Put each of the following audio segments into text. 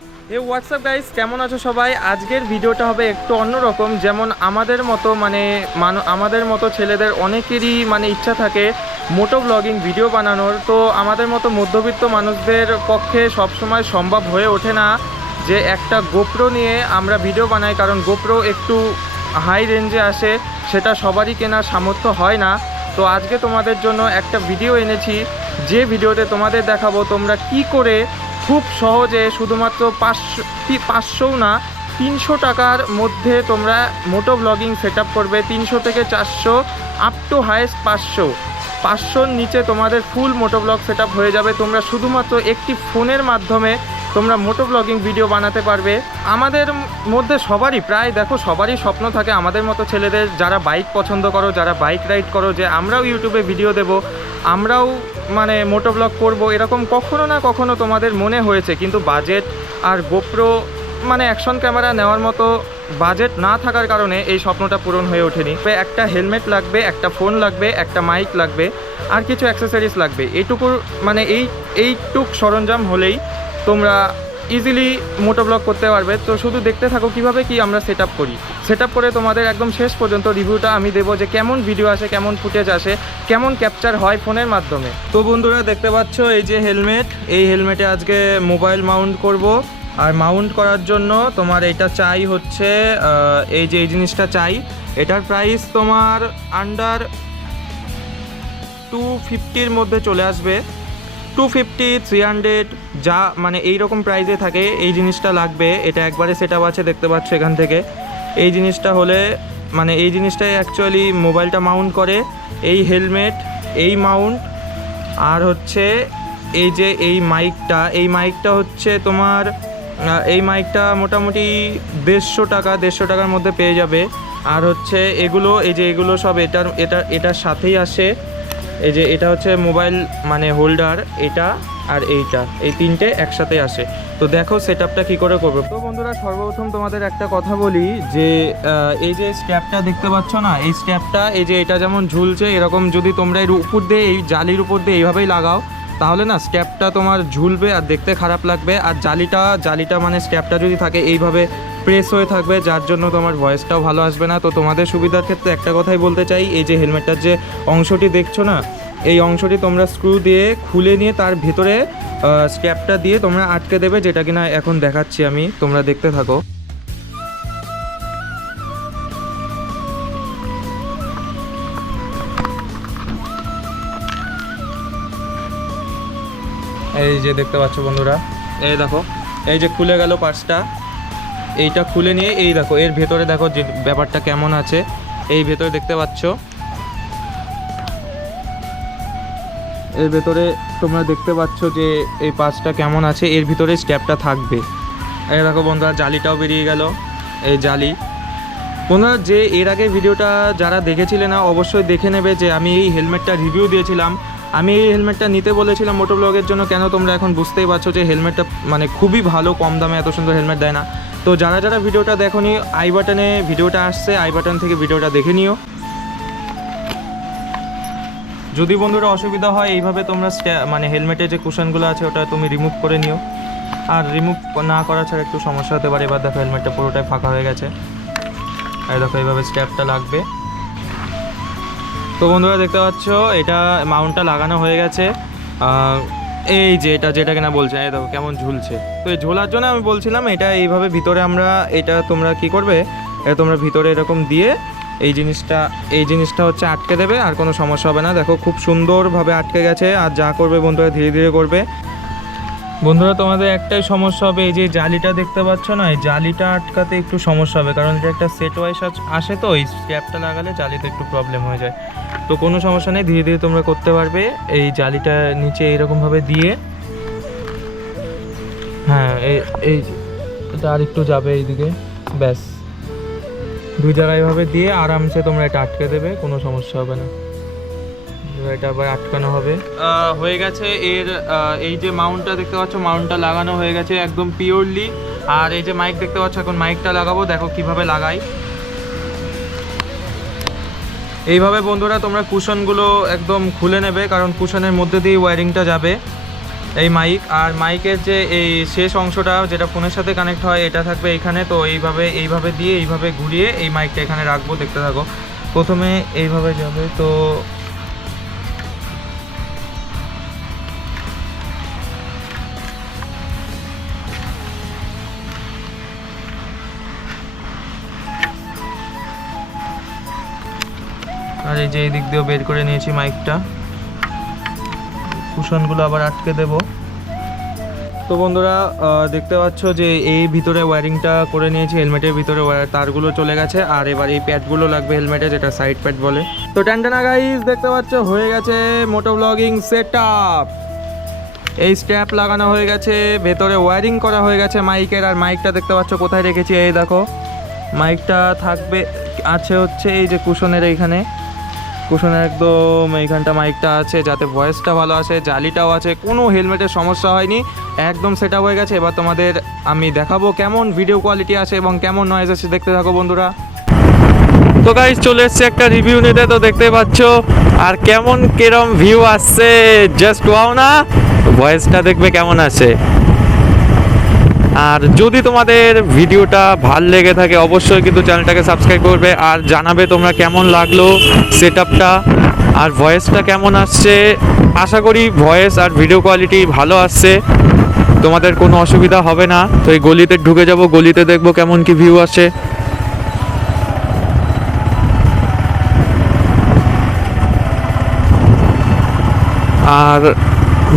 WhatsApp guys, কেমন আছো সবাই? আজকের ভিডিওটা হবে একটু অন্যরকম। যেমন আমাদের মতো আমাদের মতো ছেলেদের অনেকেরই ইচ্ছা থাকে মোটো ব্লগিং ভিডিও বানানোর। তো আমাদের মতো মধ্যবিত্ত মানুষদের পক্ষে সবসময় সম্ভব হয়ে ওঠে না যে একটা গোপ্রো নিয়ে আমরা ভিডিও বানাই, কারণ গোপ্রো একটু হাই রেঞ্জে আসে, সেটা সবারই কেনার সামর্থ্য হয় না। তো আজকে তোমাদের জন্য একটা ভিডিও এনেছি, যে ভিডিওতে তোমাদের দেখাবো তোমরা কি করে খুব সহজে শুধুমাত্র 500 না 300 টাকার মধ্যে তোমরা মোটো ব্লগিং সেট আপ করবে। 300 থেকে 400 আপ টু হাইয়েস্ট 500 নিচে তোমাদের ফুল মোটো ব্লগ সেট আপ হয়ে যাবে। তোমরা শুধুমাত্র একটি ফোনের মাধ্যমে তোমরা মোটো ব্লগিং ভিডিও বানাতে পারবে। আমাদের মধ্যে সবারই স্বপ্ন থাকে, আমাদের মতো ছেলেদের যারা বাইক পছন্দ করো, যারা বাইক রাইড করো, যে আমরাও ইউটিউবে ভিডিও দেব, আমরাও মোটো ব্লগ করবো, এরকম কখনো না কখনো তোমাদের মনে হয়েছে। কিন্তু বাজেট আর গোপ্রো অ্যাকশন ক্যামেরা নেওয়ার মতো বাজেট না থাকার কারণে এই স্বপ্নটা পূরণ হয়ে ওঠেনি। একটা হেলমেট লাগবে, একটা ফোন লাগবে, একটা মাইক লাগবে, আর কিছু অ্যাক্সেসরিজ লাগবে। এইটুক সরঞ্জাম হলেই তোমরা ইজিলি মোটো ব্লগ করতে পারবে। তো শুধু দেখতে থাকো কিভাবে কি আমরা সেট আপ করি। সেট আপ করে তোমাদের একদম শেষ পর্যন্ত রিভিউটা আমি দেবো, যে কেমন ভিডিও আসে, কেমন ফুটেজ আসে, কেমন ক্যাপচার হয় ফোনের মাধ্যমে। তো বন্ধুরা দেখতে পাচ্ছ এই যে হেলমেট, এই হেলমেটে আজকে মোবাইল মাউন্ট করব। আর মাউন্ট করার জন্য তোমার এটা চাই হচ্ছে এই জিনিসটা চাই। এটার প্রাইস তোমার আন্ডার 250-র মধ্যে চলে আসবে। 250, 300 যা এইরকম প্রাইসে থাকে এই জিনিসটা লাগবে। এটা একবারে সেট আপ আছে, দেখতে পাচ্ছ এখান থেকে। এই জিনিসটা হলে এই জিনিসটাই অ্যাকচুয়ালি মোবাইলটা মাউন্ট করে। এই হেলমেট, এই মাউন্ট, আর হচ্ছে এই মাইকটা হচ্ছে তোমার এই মাইকটা মোটামুটি 150 টাকার মধ্যে পেয়ে যাবে। আর হচ্ছে এগুলো সব এটার সাথেই আসে। এটা হচ্ছে মোবাইল হোল্ডার, এটা আর এই তিনটে একসাথে আসে। তো দেখো সেট আপটা কী করে করবে। তো বন্ধুরা সর্বপ্রথম তোমাদের একটা কথা বলি, যে এই যে স্ট্র্যাপটা দেখতে পাচ্ছ না, এই স্ট্র্যাপটা এটা যেমন ঝুলছে, এরকম যদি তোমরা এর উপর দিয়ে এই জালির উপর দিয়ে এইভাবেই লাগাও, তাহলে না স্ট্র্যাপটা তোমার ঝুলবে আর দেখতে খারাপ লাগবে। আর জালিটা স্ট্র্যাপটা যদি থাকে এইভাবে প্রেস হয়ে থাকবে, যার জন্য তোমার ভয়েসটাও ভালো আসবে না। তো তোমাদের সুবিধার ক্ষেত্রে একটা কথাই বলতে চাই, এই যে হেলমেটটার যে অংশটি দেখছো না, এই অংশটি তোমরা স্ক্রু দিয়ে খুলে নিয়ে তার ভেতরে স্ট্র্যাপটা দিয়ে তোমরা আটকে দেবে, যেটা কিনা এখন দেখাচ্ছি আমি, তোমরা দেখতে থাকো। এই যে দেখতে পাচ্ছ বন্ধুরা, এই দেখো এই যে খুলে গেল পার্টসটা। এইটা খুলে নিয়ে এই দেখো এর ভেতরে দেখো যে ব্যাপারটা কেমন আছে। এই ভেতরে দেখতে পাচ্ছ, এর ভেতরে তোমরা দেখতে পাচ্ছ যে এই পার্টসটা কেমন আছে, এর ভিতরে স্ট্র্যাপটা থাকবে। এই দেখো বন্ধুরা জালিটাও বেরিয়ে গেল, এই জালি। বন্ধুরা যে এর আগে ভিডিওটা যারা দেখেছিলে না, অবশ্যই দেখে নেবে, যে আমি এই হেলমেটটা রিভিউ দিয়েছিলাম। আমি এই হেলমেটটা নিতে বলেছিলাম মোটো ব্লগের জন্য। কেন তোমরা এখন বুঝতেই পারছো যে হেলমেটটা খুবই ভালো, কম দামে এত সুন্দর হেলমেট দেয় না। তো যারা ভিডিওটা দেখোনি, আই বাটনে ভিডিওটা আসছে, আই বাটন থেকে ভিডিওটা দেখে নিও। যদি বন্ধুরা অসুবিধা হয়, এইভাবে তোমরা হেলমেটের যে কুশনগুলো আছে ওটা তুমি রিমুভ করে নিও। আর রিমুভ না করা ছাড়া একটু সমস্যা হতে পারে। এবার দেখো হেলমেটটা পুরোটাই ফাঁকা হয়ে গেছে। আর দেখো এইভাবে স্ট্র্যাপটা লাগবে। তো বন্ধুরা দেখতে পাচ্ছ এটা মাউন্টটা লাগানো হয়ে গেছে। এই যে যেটা কিনা বলছে, এই দেখো কেমন ঝুলছে। তো এই ঝোলার জন্য আমি বলছিলাম, এটা এইভাবে ভিতরে এটা তোমরা কি করবে, এটা তোমরা ভিতরে এরকম দিয়ে এই জিনিসটা হচ্ছে আটকে দেবে, আর কোনো সমস্যা হবে না। দেখো খুব সুন্দরভাবে আটকে গেছে। আর যা করবে বন্ধুরা ধীরে ধীরে করবে। বন্ধুরা তোমাদের একটাই সমস্যা হবে, এই যে জালিটা দেখতে পাচ্ছ না, এই জালিটা আটকাতে একটু সমস্যা হবে, কারণ এটা একটা সেট ওয়াইজ আসে। তো এই স্ট্র্যাপটা লাগালে জালিতে একটু প্রবলেম হয়ে যায়। তো কোনো সমস্যা নেই, ধীরে ধীরে তোমরা করতে পারবে। এই জালিটা নিচে এইরকমভাবে দিয়ে, হ্যাঁ এটা আর একটু যাবে এইদিকে, ব্যাস দুই জায়গায় এভাবে দিয়ে আরামসে তোমরা এটা আটকে দেবে, কোনো সমস্যা হবে না। এটা আবার আটকানো হবে। হয়ে গেছে এর এই যে মাউন্টটা দেখতে পাচ্ছ, মাউন্টটা লাগানো হয়ে গেছে একদম পিওরলি। আর এই যে মাইক দেখতে পাচ্ছ, এখন মাইকটা লাগাবো, দেখো কিভাবে লাগাই। এইভাবে বন্ধুরা তোমরা কুশনগুলো একদম খুলে নেবে, কারণ কুশনের মধ্যে দিয়ে ওয়্যারিংটা যাবে। এই মাইক, আর মাইকের যে এই শেষ অংশটা যেটা ফোনের সাথে কানেক্ট হয় এটা থাকবে এইখানে। তো এইভাবে দিয়ে এইভাবে ঘুরিয়ে এই মাইকটা এখানে রাখবো, দেখতে থাকো। প্রথমে এইভাবে যাবে, তো আর এই যে এই দিক দিয়েও বের করে নিয়েছি মাইকটা, কুশনগুলো আবার আটকে দেব। তো বন্ধুরা দেখতে পাচ্ছ যে এই ভিতরে ওয়্যারিংটা করে নিয়েছি, হেলমেটের ভিতরে তারগুলো চলে গেছে। আর এবার এই প্যাডগুলো লাগবে হেলমেটে, যেটা সাইড প্যাড বলে। তো ট্যান্টানা গাইস দেখতে পাচ্ছ হয়ে গেছে মোটো ব্লগিং সেটআপ। এই স্ট্র্যাপ লাগানো হয়ে গেছে, ভেতরে ওয়্যারিং করা হয়ে গেছে মাইকের। আর মাইকটা দেখতে পাচ্ছ কোথায় রেখেছি, এই দেখো মাইকটা থাকবে আছে হচ্ছে এই যে কুশনের এইখানে, কুশনের একদম এইখানটা মাইকটা আছে, যাতে ভয়েসটা ভালো আসে। জালিটাও আছে, কোনো হেলমেটের সমস্যা হয়নি, একদম সেট আপ হয়ে গেছে। এবার তোমাদের আমি দেখাবো কেমন ভিডিও কোয়ালিটি আসে এবং কেমন নয়েজ আসে, দেখতে থাকো বন্ধুরা। তো গাইস চলে এসছে একটা রিভিউ নিতে, তো দেখতে পাচ্ছ আর কিরম ভিউ আসছে, জাস্ট ওয়াও না? ভয়েসটা দেখবে কেমন আসে। আর যদি তোমাদের ভিডিওটা ভাল লেগে থাকে অবশ্যই কিন্তু চ্যানেলটাকে সাবস্ক্রাইব করবে, আর জানাবে তোমরা কেমন লাগলো সেটআপটা আর ভয়েসটা কেমন আসছে। আশা করি ভয়েস আর ভিডিও কোয়ালিটি ভালো আসছে, তোমাদের কোনো অসুবিধা হবে না। তো এই গলিতে ঢুকে যাব, গলিতে দেখবো কেমন কি ভিউ আসে। আর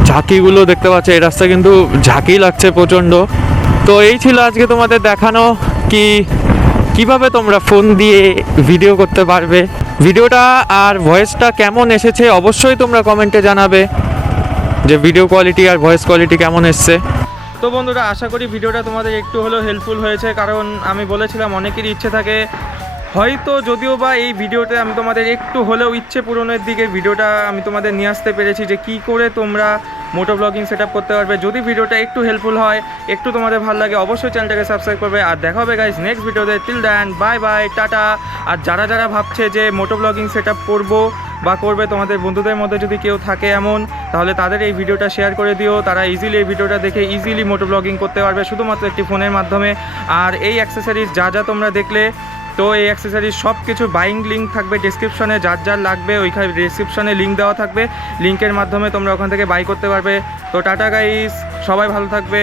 ঝাঁকিগুলো দেখতে পাচ্ছ, এই রাস্তা কিন্তু ঝাঁকি লাগছে প্রচণ্ড। তো এই ছিল আজকে তোমাদের দেখানো কিভাবে তোমরা ফোন দিয়ে ভিডিও করতে পারবে। ভিডিওটা আর ভয়েসটা কেমন এসেছে অবশ্যই তোমরা কমেন্টে জানাবে যে ভিডিও কোয়ালিটি আর ভয়েস কোয়ালিটি কেমন এসছে। তো বন্ধুরা আশা করি ভিডিওটা তোমাদের একটু হলেও হেল্পফুল হয়েছে, কারণ আমি বলেছিলাম অনেকেরই ইচ্ছে থাকে হয়তো, যদিও বা এই ভিডিওতে আমি তোমাদের একটু হলেও ইচ্ছে পূরণের দিকে ভিডিওটা আমি তোমাদের নিয়ে আসতে পেরেছি, যে কি করে তোমরা মোটো ব্লগিং সেট আপ করতে পারবে। যদি ভিডিওটা একটু হেল্পফুল হয়, একটু তোমাদের ভালো লাগে, অবশ্যই চ্যানেলটাকে সাবস্ক্রাইব করবে। আর দেখা হবে গাইস নেক্সট ভিডিওতে। Till then bye bye, tata. আর যারা ভাবছে যে মোটো ব্লগিং সেট আপ করবো বা করবে, তোমাদের বন্ধুদের মধ্যে যদি কেউ থাকে এমন, তাহলে তাদের এই ভিডিওটা শেয়ার করে দিও। তারা ইজিলি এই ভিডিওটা দেখে ইজিলি মোটো ব্লগিং করতে পারবে শুধুমাত্র একটি ফোনের মাধ্যমে। আর এই অ্যাক্সেসরিজ যা তোমরা দেখলে, তো এই অ্যাক্সেসরিজ সব কিছু বাইং লিঙ্ক থাকবে ডিসক্রিপশনে, যার লাগবে ওইখানে ডিসক্রিপশনে লিঙ্ক দেওয়া থাকবে, লিঙ্কের মাধ্যমে তোমরা ওখান থেকে বাই করতে পারবে। তো টাটা গাইস, সবাই ভালো থাকবে।